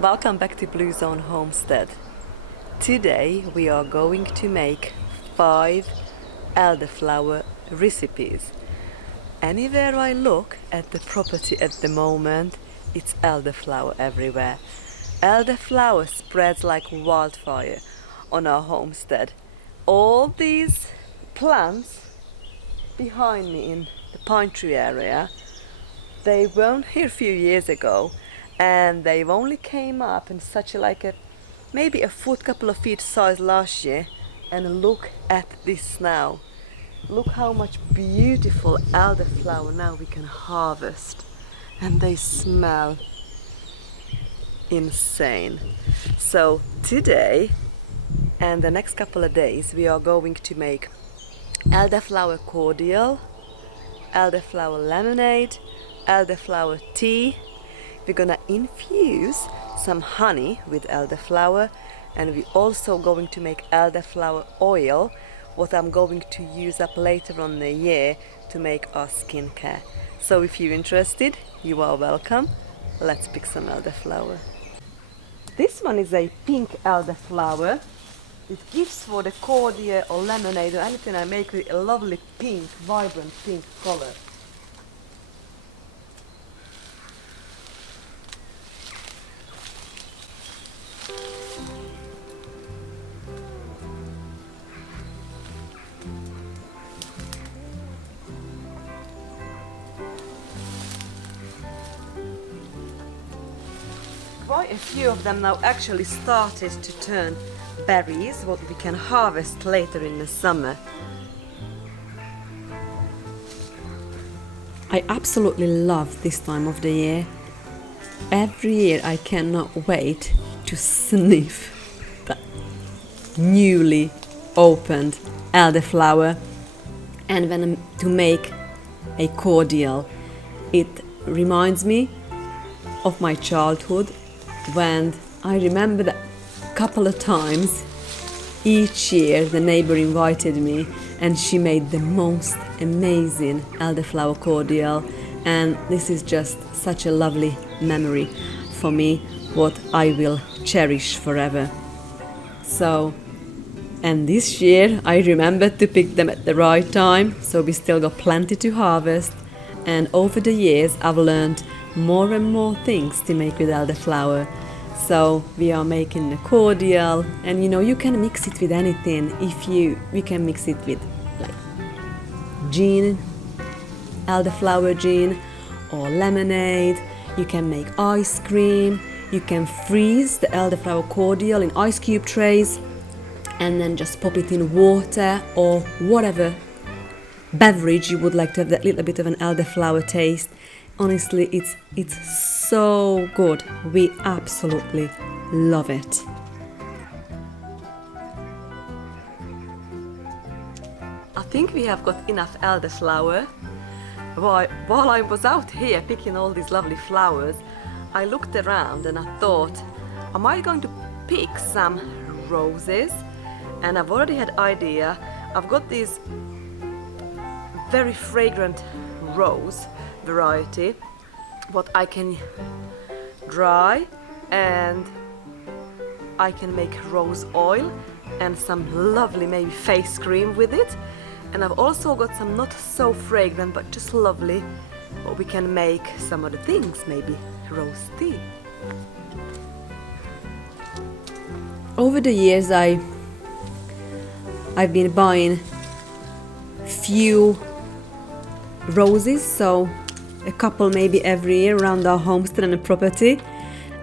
Welcome back to Blue Zone Homestead. Today we are going to make 5 elderflower recipes. Anywhere I look at the property at the moment, it's elderflower everywhere. Elderflower spreads like wildfire on our homestead. All these plants behind me in the pine tree area, they weren't here a few years ago, and they've only came up in such maybe a foot, couple of feet size last year, and look at this now. Look how much beautiful elderflower now we can harvest, and they smell insane. So today and the next couple of days we are going to make elderflower cordial, elderflower lemonade, elderflower tea. We're gonna infuse some honey with elderflower, and we're also going to make elderflower oil, what I'm going to use up later on in the year to make our skincare. So if you're interested, you are welcome. Let's pick some elderflower. This one is a pink elderflower. It gives for the cordial or lemonade or anything I make with a lovely pink, vibrant pink color. Quite a few of them now actually started to turn berries, what we can harvest later in the summer. I absolutely love this time of the year. Every year I cannot wait to sniff the newly opened elderflower, and when to make a cordial. It reminds me of my childhood, when I remember that a couple of times each year the neighbor invited me and she made the most amazing elderflower cordial, and this is just such a lovely memory for me, what I will cherish forever. So, and this year I remembered to pick them at the right time, so we still got plenty to harvest, and over the years I've learned more and more things to make with elderflower. So we are making the cordial, and you can mix it with anything. We can mix it with like gin, elderflower gin, or lemonade. You can make ice cream. You can freeze the elderflower cordial in ice cube trays and then just pop it in water or whatever beverage you would like to have that little bit of an elderflower taste. Honestly, it's so good. We absolutely love it. I think we have got enough elderflower. While I was out here picking all these lovely flowers, I looked around and I thought, am I going to pick some roses? And I've already had idea. I've got these very fragrant rose variety, what I can dry, and I can make rose oil and some lovely maybe face cream with it. And I've also got some not so fragrant but just lovely, what we can make some other things, maybe rose tea. Over the years I've been buying few roses, so a couple maybe every year around our homestead and the property,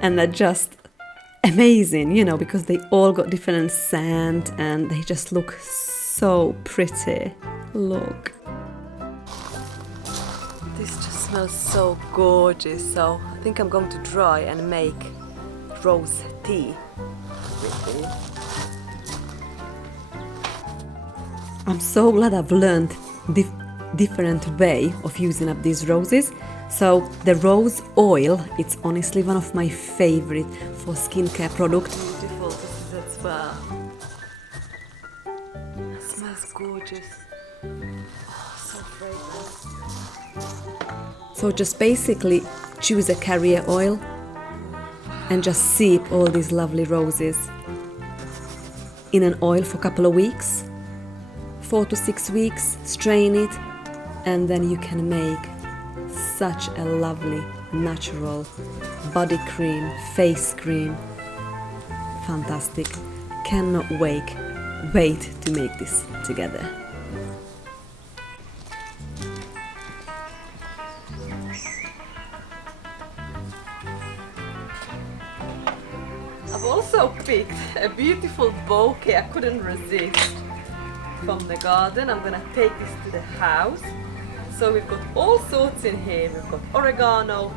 and they're just amazing, because they all got different scent and they just look so pretty. Look, this just smells so gorgeous. So I think I'm going to dry and make rose tea with it. I'm so glad I've learned different way of using up these roses. So the rose oil, it's honestly one of my favorite for skincare product. Beautiful, this is as well. It smells gorgeous. Oh, so fragrant. So just basically choose a carrier oil and just steep all these lovely roses in an oil for a couple of weeks, 4 to 6 weeks, strain it, and then you can make such a lovely natural body cream, face cream. Fantastic. Cannot wait to make this together. I've also picked a beautiful bouquet I couldn't resist from the garden. I'm gonna take this to the house. So we've got all sorts in here. We've got oregano,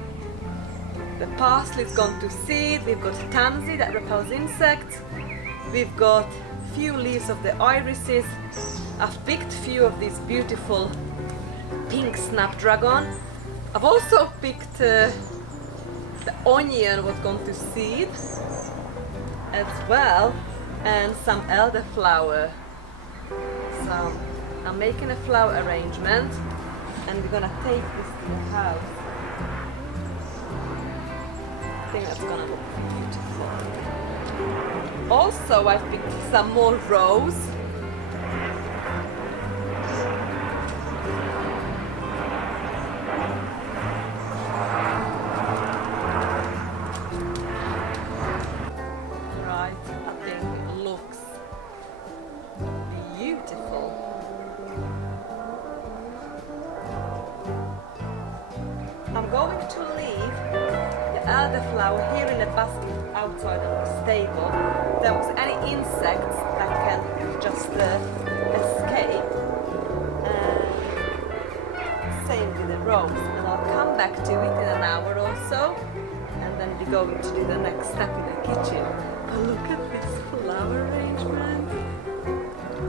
the parsley's gone to seed, we've got tansy that repels insects, we've got a few leaves of the irises. I've picked a few of these beautiful pink snapdragon. I've also picked the onion was gone to seed as well, and some elderflower. So I'm making a flower arrangement and we're gonna take this to the house. I think that's gonna look beautiful. Also, I've picked some more rose. Right, I think it looks beautiful. I'm going to leave the elderflower here in a basket outside of the stable. There was any insects that can just escape. Same with the rose. And I'll come back to it in an hour or so, and then we're going to do the next step in the kitchen. But look at this flower arrangement.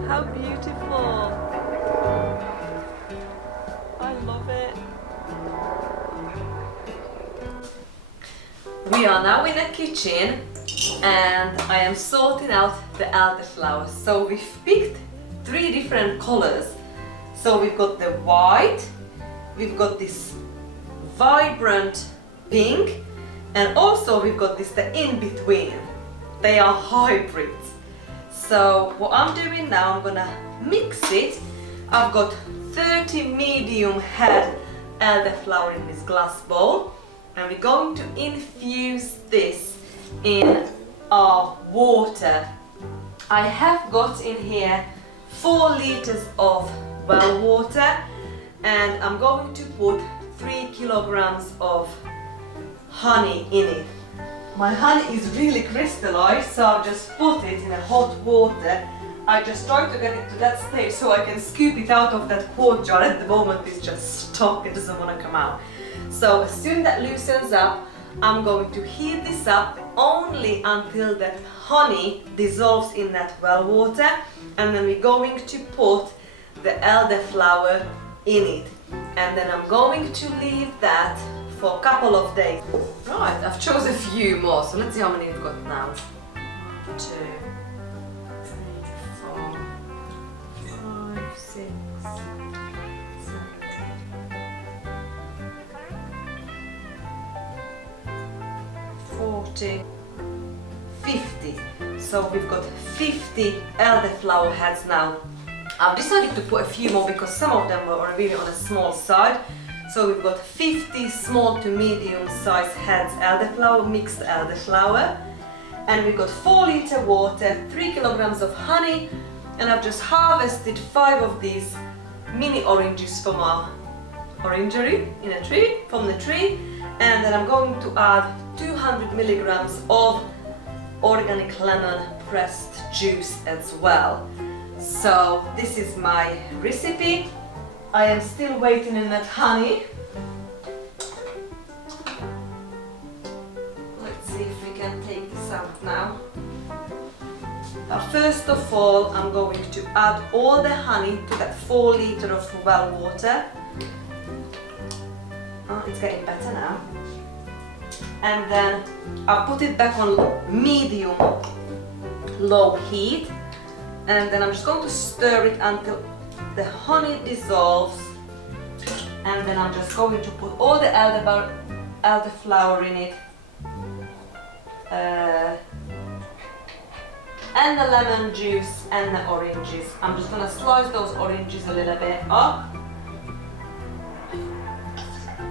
How beautiful. I love it. We are now in the kitchen and I am sorting out the elderflowers. So we've picked 3 different colors. So we've got the white, we've got this vibrant pink, and also we've got this the in-between. They are hybrids. So what I'm doing now, I'm gonna mix it. I've got 30 medium head elderflower in this glass bowl. And we're going to infuse this in our water. I have got in here 4 liters of well water, and I'm going to put 3 kilograms of honey in it. My honey is really crystallized, so I'll just put it in a hot water. I just try to get it to that stage so I can scoop it out of that quart jar. At the moment it's just stuck, it doesn't want to come out. So as soon as that loosens up, I'm going to heat this up only until that honey dissolves in that well water, and then we're going to put the elderflower in it. And then I'm going to leave that for a couple of days. Right, I've chosen a few more, so let's see how many we've got now. 1, 2, 3, 4, 5, 6, 40, 50. So we've got 50 elderflower heads now. I've decided to put a few more because some of them were really on a small side. So we've got 50 small to medium sized heads elderflower, mixed elderflower. And we've got 4 liter water, 3 kilograms of honey, and I've just harvested 5 of these mini oranges from our orangery in a tree, from the tree. And then I'm going to add 200 milligrams of organic lemon pressed juice as well. So this is my recipe. I am still waiting in that honey. Let's see if we can take this out now. But first of all, I'm going to add all the honey to that 4 liter of well water. Oh, it's getting better now. And then I'll put it back on medium low heat, and then I'm just going to stir it until the honey dissolves, and then I'm just going to put all the elderflower in it and the lemon juice and the oranges. I'm just gonna slice those oranges a little bit up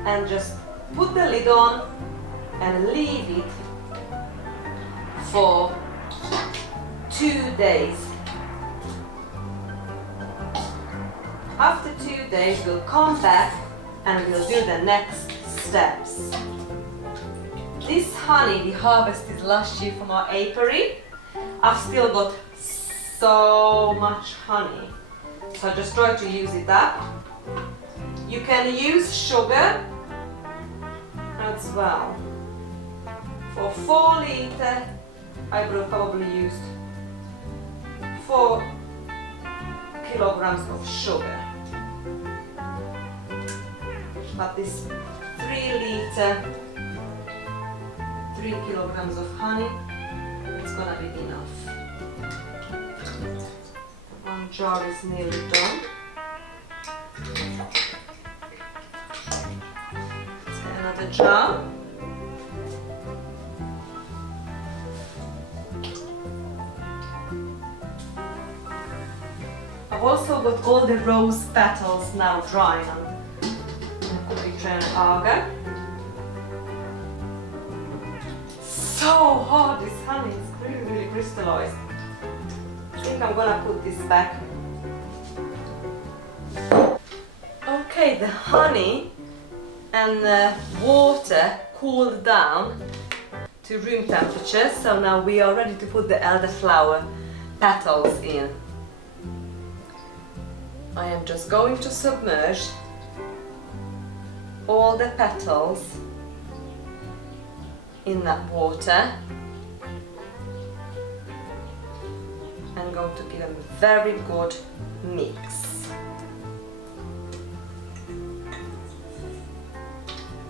and just put the lid on and leave it for 2 days. After 2 days we'll come back and we'll do the next steps. This honey we harvested last year from our apiary. I've still got so much honey, so I just try to use it up. You can use sugar as well. For 4 liters, I would have probably used 4 kilograms of sugar. But this 3 kilograms of honey, it's gonna be enough. One jar is nearly done. Let's get another jar. I've also got all the rose petals now drying on the agar. So hard, this honey is really crystallized. I think I'm gonna put this back. Okay, the honey and the water cooled down to room temperature, so now we are ready to put the elderflower petals in. I am just going to submerge all the petals in that water. I'm going to give them a very good mix.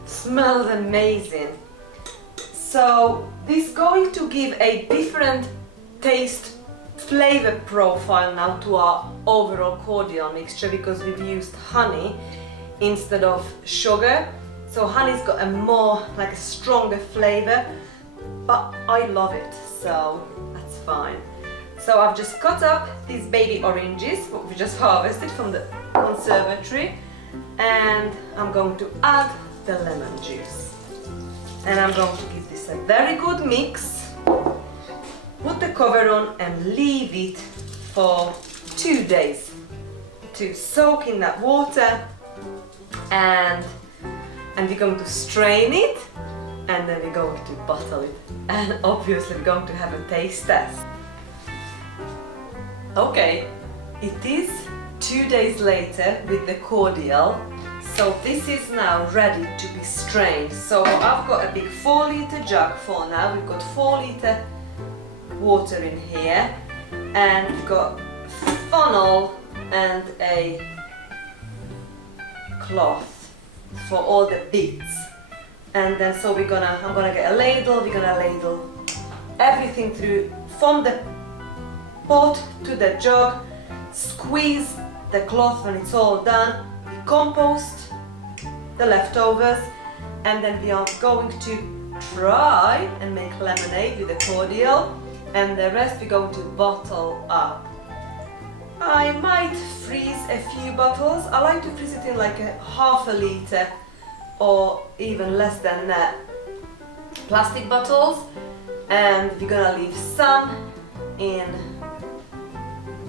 Smells amazing. So this is going to give a different taste flavor profile now to our overall cordial mixture, because we've used honey instead of sugar. So honey's got a more, like a stronger flavor, but I love it, so that's fine. So I've just cut up these baby oranges, what we just harvested from the conservatory, and I'm going to add the lemon juice. And I'm going to give this a very good mix, put the cover on and leave it for 2 days to soak in that water, and we're going to strain it, and then we're going to bottle it, and obviously we're going to have a taste test. Okay, it is 2 days later with the cordial, so this is now ready to be strained. So I've got a big 4-liter jug for now. We've got 4-liter water in here, and we've got a funnel and a cloth for all the bits. And then so I'm gonna get a ladle. We're gonna ladle everything through from the pot to the jug, squeeze the cloth when it's all done, we compost the leftovers, and then we are going to try and make lemonade with the cordial, and the rest we're going to bottle up. I might freeze a few bottles. I like to freeze it in like a half a liter or even less than that plastic bottles, and we're gonna leave some in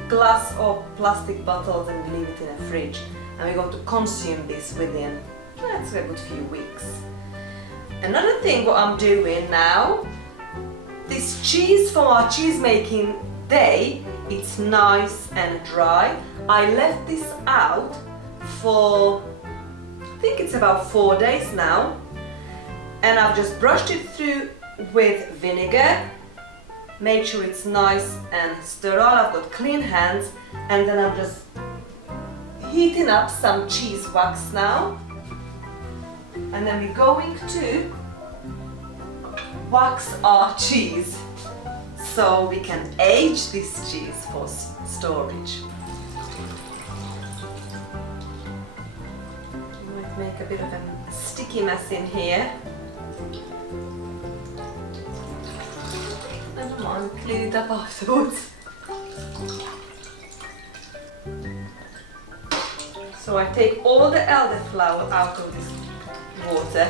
glass or plastic bottles and leave it in a fridge, and we're going to consume this within, that's a good few weeks. Another thing what I'm doing now, this cheese from our cheese making day, it's nice and dry. I left this out for, I think it's about 4 days now, and I've just brushed it through with vinegar, made sure it's nice and sterile. I've got clean hands, and then I'm just heating up some cheese wax now, and then we're going to wax our cheese so we can age this cheese for storage. Might make a bit of a sticky mess in here. and clean it up afterwards. So I take all the elderflower out of this water.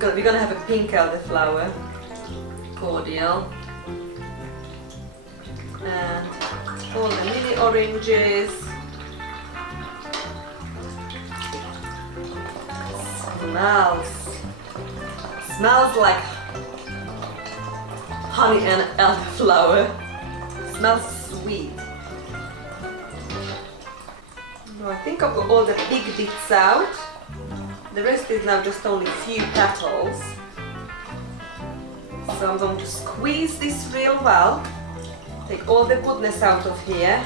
We're gonna have a pink elderflower cordial. And all the mini oranges. Smells like honey and elderflower. Smells sweet. I think I've got all the big bits out. The rest is now just only a few petals. So I'm going to squeeze this real well. Take all the goodness out of here.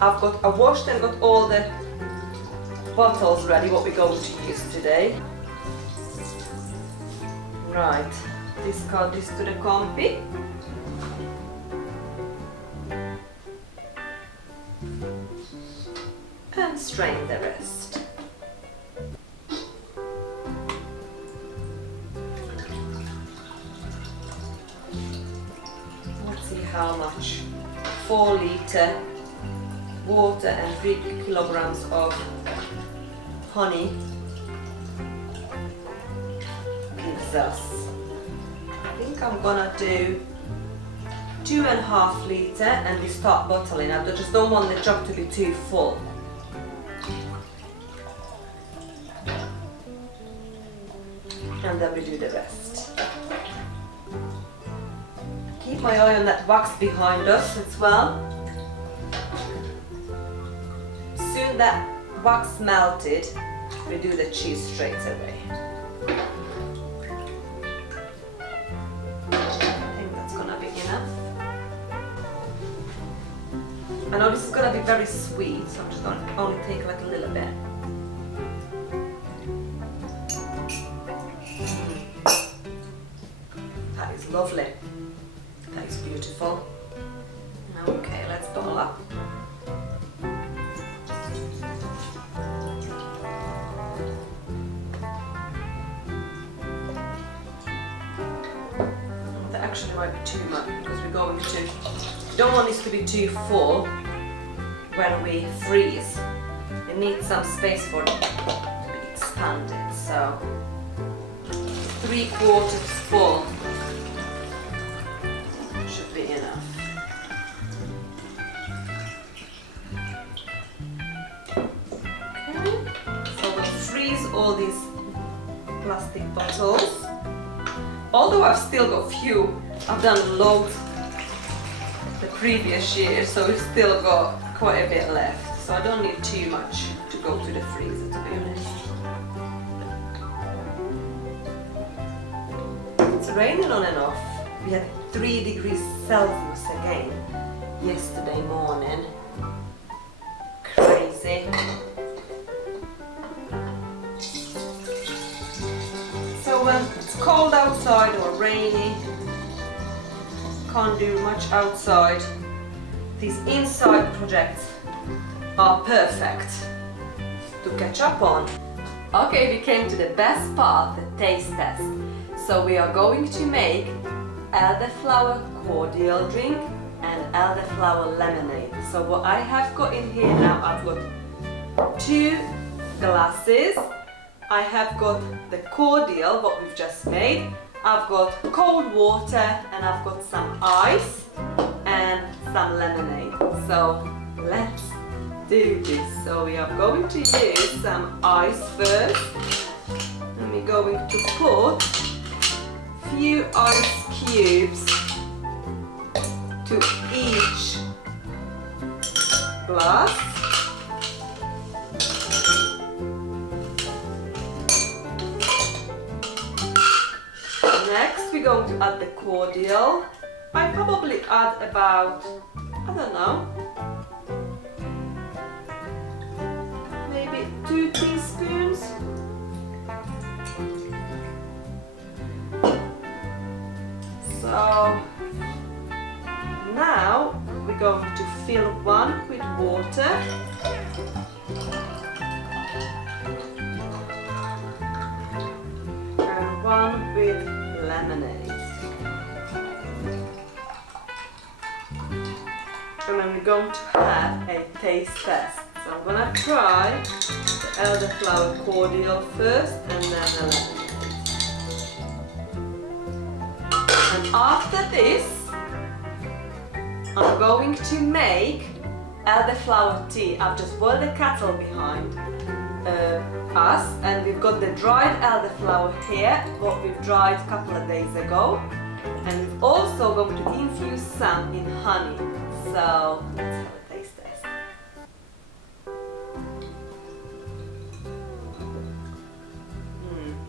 I washed and got all the bottles ready, what we're going to use today. Right, discard this to the compi. And strain the rest. Let's see how much 4 litre water and 3 kilograms of honey gives us. I think I'm gonna do 2.5 litre and we start bottling. I just don't want the jug to be too full. And then we do the rest. Keep my eye on that wax behind us as well. Soon that wax melted, we do the cheese straight away. I think that's gonna be enough. I know this is gonna be very sweet, so I'm just gonna only take like a little bit. That is lovely. That is beautiful. Okay, let's bottle up. That actually might be too much because we're going to. We don't want this to be too full when we freeze. It needs some space for it to be expanded. So 3/4 full should be enough. Okay, so we'll freeze all these plastic bottles. Although I've still got few, I've done loads the previous year, so we've still got quite a bit left. So I don't need too much to go to the freezer, to be honest. It's raining on and off. We had 3 degrees Celsius again yesterday morning. Crazy. So when it's cold outside or rainy, can't do much outside, these inside projects are perfect to catch up on. Okay, we came to the best part, the taste test. So we are going to make elderflower cordial drink and elderflower lemonade. So what I have got in here now, I've got 2 glasses. I have got the cordial, what we've just made. I've got cold water and I've got some ice and some lemonade. So let's do this. So we are going to use some ice first. And we're going to put few ice cubes to each glass. Next we're going to add the cordial. I probably add about, I don't know, maybe 2 teaspoons. So now we're going to fill one with water. one with lemonade. And then we're going to have a taste test. So I'm gonna try the elderflower cordial first and then the lemonade. And after this, I'm going to make elderflower tea. I've just boiled the kettle behind us, and we've got the dried elderflower here, what we've dried a couple of days ago. And we've also going to infuse some in honey. So let's have a taste test.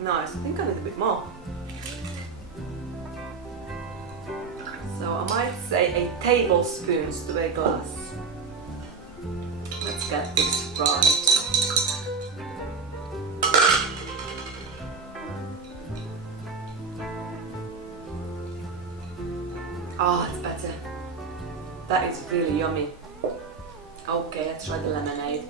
Nice. I think I need a bit more. So I might say a tablespoon to a glass. Let's get this right. Oh, it's better. That is really yummy. Okay, let's try the lemonade.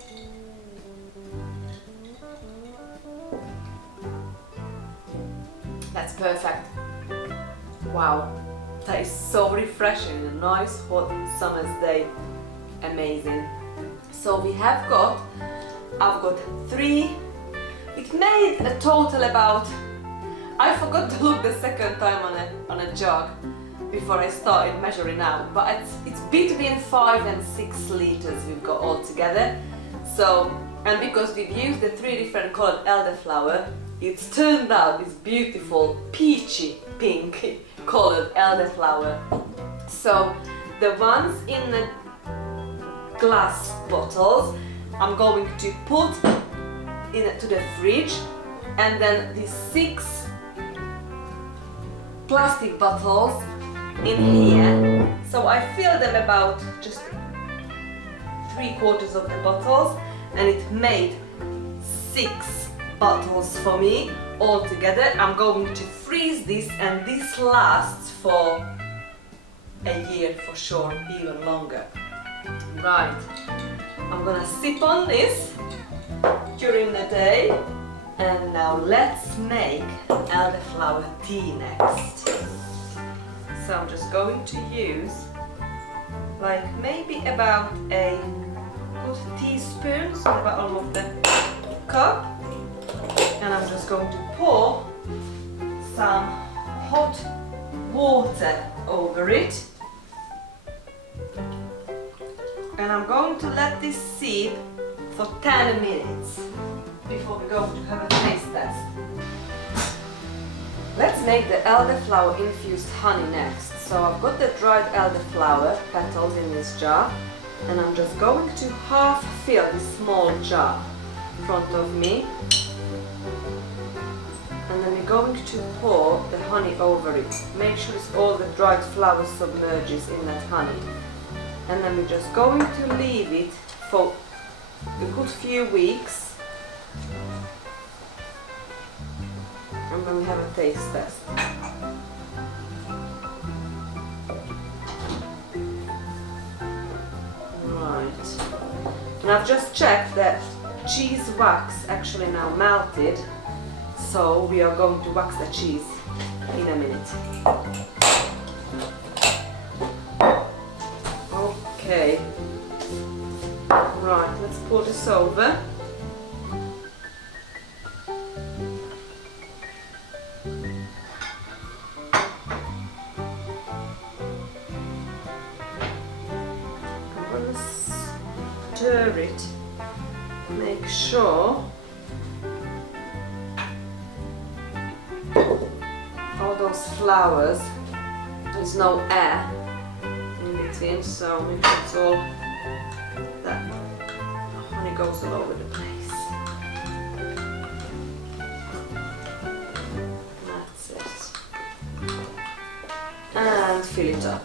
That's perfect. Wow, that is so refreshing. A nice hot summer's day. Amazing. So we have got, I've got 3. It made a total about, I forgot to look the second time on a jug before I started measuring out, but it's between 5 and 6 liters we've got all together. So, and because we've used the 3 different colored elderflower, it's turned out this beautiful peachy pink colored elderflower. So the ones in the glass bottles I'm going to put into the fridge, and then the 6 plastic bottles in here. So I fill them about just 3/4 of the bottles, and it made 6 bottles for me all together. I'm going to freeze this, and this lasts for a year for sure, even longer. Right, I'm gonna sip on this during the day, and now let's make elderflower tea next. So I'm just going to use like maybe about a good teaspoon, so about almost a cup, and I'm just going to pour some hot water over it, and I'm going to let this sit for 10 minutes before we go to have a taste test. Let's make the elderflower infused honey next. So I've got the dried elderflower petals in this jar, and I'm just going to half fill this small jar in front of me, and then we're going to pour the honey over it. Make sure it's all the dried flower submerges in that honey, and then we're just going to leave it for a good few weeks, and then we have a taste test. Right, and I've just checked that cheese wax actually now melted, so we are going to wax the cheese in a minute. Okay, right, let's pour this over. Stir it, make sure all those flowers, there's no air in between, so make sure it's all, that honey goes all over the place. That's it. And fill it up.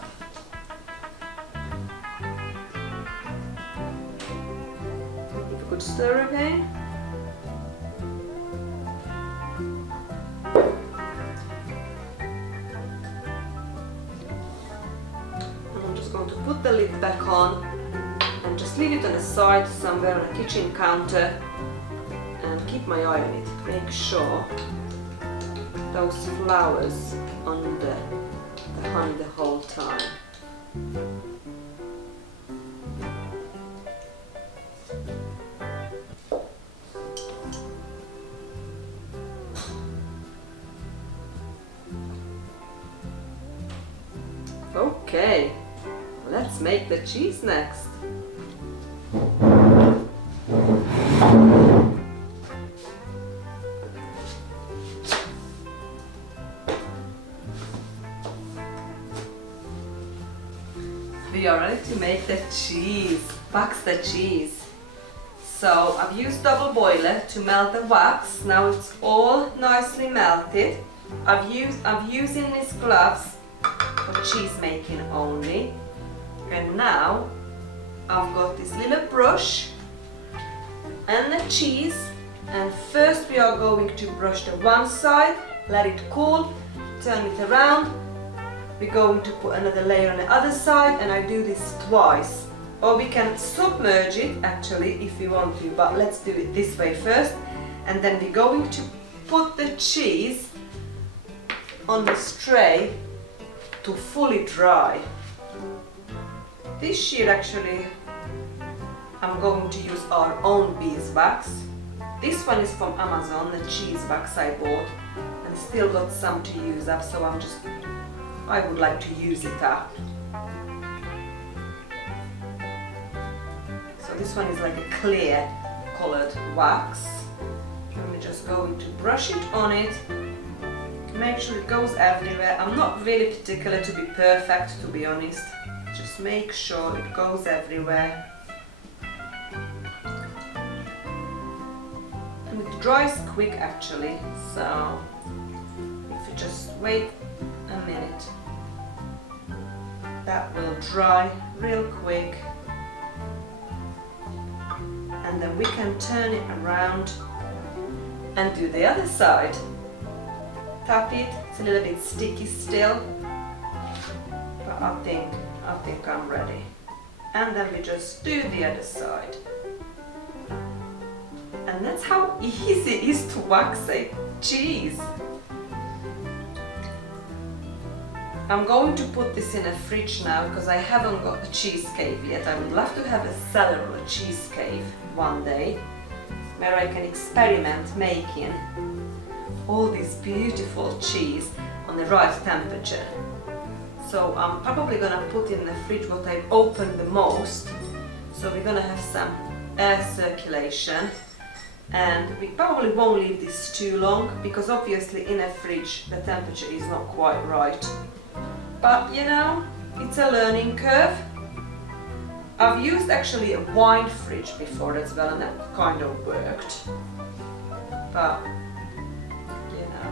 Stir again. And I'm just going to put the lid back on and just leave it on the side somewhere on a kitchen counter and keep my eye on it. Make sure those flowers on the honey the whole time. Okay, let's make the cheese next. We are ready to make the cheese, wax the cheese. So I've used double boiler to melt the wax. Now it's all nicely melted. I'm using these gloves for cheese making only. And now I've got this little brush and the cheese, and first we are going to brush the one side, let it cool, turn it around. We're going to put another layer on the other side, and I do this twice. Or we can submerge it actually if you want to, but let's do it this way first. And then we're going to put the cheese on this tray to fully dry. This sheet actually, I'm going to use our own beeswax. This one is from Amazon, the cheese wax I bought, and still got some to use up, so I would like to use it up. So this one is like a clear colored wax. And we're just going to brush it on it. Make sure it goes everywhere. I'm not really particular to be perfect, to be honest. Just make sure it goes everywhere. And it dries quick actually, so if you just wait a minute, that will dry real quick. And then we can turn it around and do the other side. Tap it, it's a little bit sticky still, but I think I'm ready. And then we just do the other side. And that's how easy it is to wax a cheese. I'm going to put this in a fridge now because I haven't got the cheese cave yet. I would love to have a cellar or a cheese cave one day where I can experiment making all this beautiful cheese on the right temperature. So I'm probably gonna put in the fridge what I've opened the most. So we're gonna have some air circulation, and we probably won't leave this too long because obviously in a fridge the temperature is not quite right. But you know, it's a learning curve. I've used actually a wine fridge before as well, and that kind of worked. But you know,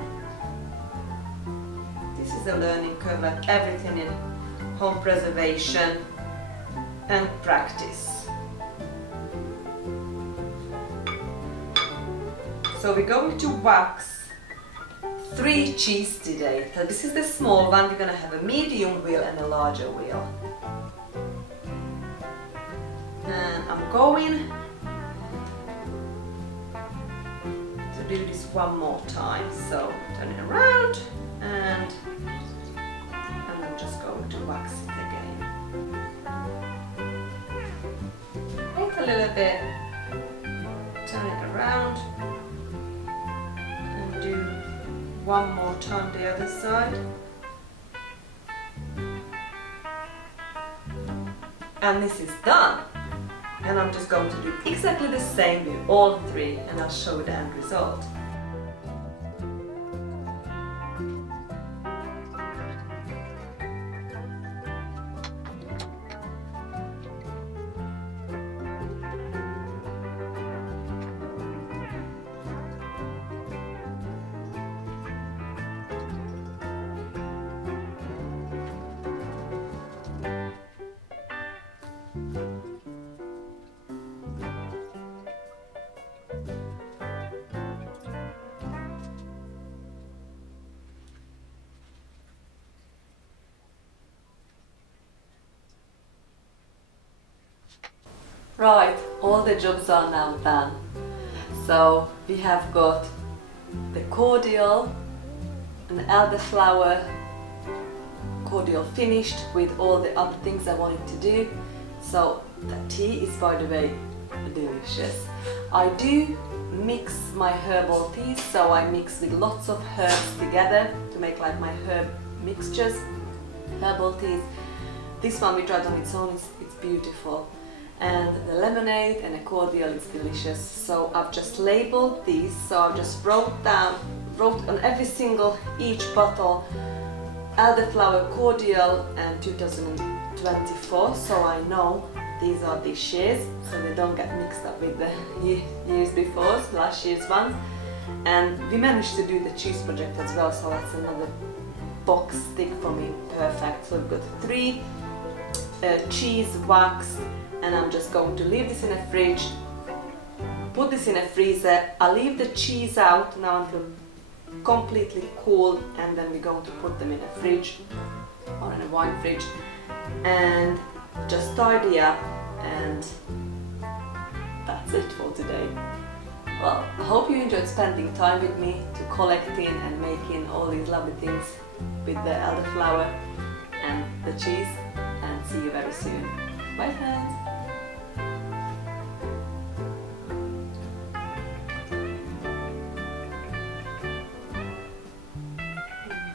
this is a learning curve like everything in home preservation and practice. So we're going to wax 3 cheese today. So this is the small one. We're gonna have a medium wheel and a larger wheel. And I'm going to do this one more time. So turn it around, and I'm just going to wax it again. Wait a little bit, turn it around, and do one more time the other side. And this is done. And I'm just going to do exactly the same with all 3, and I'll show the end result. Right, all the jobs are now done. So we have got the cordial an elderflower cordial finished with all the other things I wanted to do. So the tea is, by the way, delicious. I do mix my herbal teas, so I mix with lots of herbs together to make like my herb mixtures, herbal teas. This one we tried on its own, it's beautiful. And the lemonade and a cordial is delicious. So I've just labeled these, so I've just wrote on every single, each bottle, Elderflower cordial and 2024, so I know these are this year's, so they don't get mixed up with the years before, last year's ones. And we managed to do the cheese project as well, so that's another box tick for me, perfect. So we've got 3 cheese waxed, and I'm just going to leave this in a fridge, put this in a freezer. I'll leave the cheese out now until completely cool, and then we're going to put them in a fridge or in a wine fridge and just tidy up, and that's it for today. Well, I hope you enjoyed spending time with me to collecting and making all these lovely things with the elderflower and the cheese, and see you very soon. Bye friends!